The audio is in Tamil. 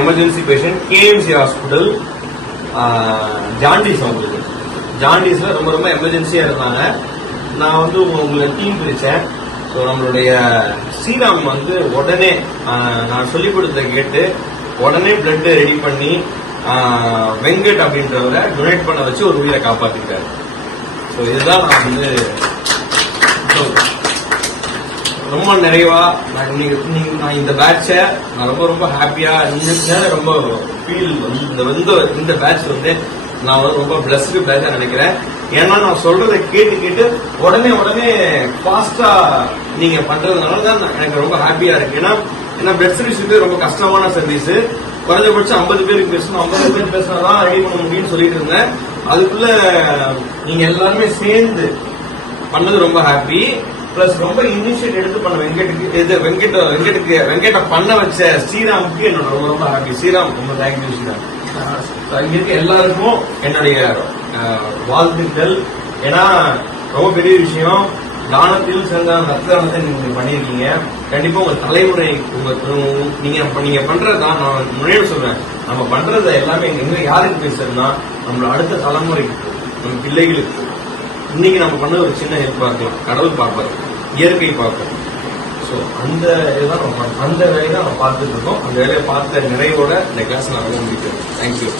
Emergency patient KMC hospital jaundice அவங்களுக்கு ஜாண்டிஸ்ல ரொம்ப ரொம்ப எமர்ஜென்சியா இருந்தாங்க. நான் வந்து உங்களை டீம் பிரிச்சேன். ஸோ நம்மளுடைய ஸ்ரீராம் வந்து உடனே நான் சொல்லிக் கொடுத்த கேட்டு உடனே பிளட் ரெடி பண்ணி வெங்கட் அப்படின்றவரை டொனேட் பண்ண வச்சு ஒரு உயிரை காப்பாத்திட்டாரு. ஸோ இதுதான் நான் வந்து ரொம்ப நிறைவா நான் இந்த பேட்சை நான் ரொம்ப ரொம்ப ஹாப்பியா ரொம்ப ஃபீல் இந்த பேட்ச் வந்து நான் ரொம்ப பிளஸ்டு பேட்சா நினைக்கிறேன். ஏன்னா நான் சொல்றதை கேட்டு உடனே ஃபாஸ்டா நீங்க பண்றதுனால தான் எனக்கு ரொம்ப ஹாப்பியா இருக்கு. ஏன்னா பிளட் சர்வீஸ் ரொம்ப கஷ்டமான சர்வீஸ். குறைஞ்சபட்சம் 50 பேருக்கு பேசணும், 50 பேர் பேசினாதான் ரெடி பண்ண முடியும்னு சொல்லிட்டு இருந்தேன். அதுக்குள்ள நீங்க எல்லாருமே சேர்ந்து பண்ணது ரொம்ப ஹாப்பி. பிளஸ் ரொம்ப இனிஷியேட் எடுத்து பண்ண வெங்கட்ட பண்ண வச்ச ஸ்ரீராமுக்கு என்னோட ரொம்ப ரொம்ப ஹாப்பி. ஸ்ரீராம் ரொம்ப தேங்க்யூ ஸ்ரீராம். இங்க இருக்க எல்லாருக்கும் என்னுடைய வாழ்த்துக்கள். ஏன்னா ரொம்ப பெரிய விஷயம். தானத்தில் சேர்ந்த ரத்த தானத்தை நீங்க பண்ணிருக்கீங்க. கண்டிப்பா உங்க தலைமுறை நீங்க பண்றதுதான் நான் முன்னாடி சொல்றேன். நம்ம பண்றத எல்லாமே எங்க யாருக்கு பேசுறதுன்னா நம்மளோட அடுத்த தலைமுறைக்கு, நம்ம பிள்ளைகளுக்கு இன்னைக்கு நம்ம பண்ண ஒரு சின்ன ஹெல்ப் பார்க்கலாம். கடவுள் பார்ப்பாரு, இயற்கை பார்ப்போம். ஸோ அந்த வேலையை தான் நம்ம பார்த்துட்டு இருக்கோம். அந்த வேலையை பார்த்த நிறைவோட இந்த கிளாஸ் நான் முடிக்கிறேன். தேங்க்யூ.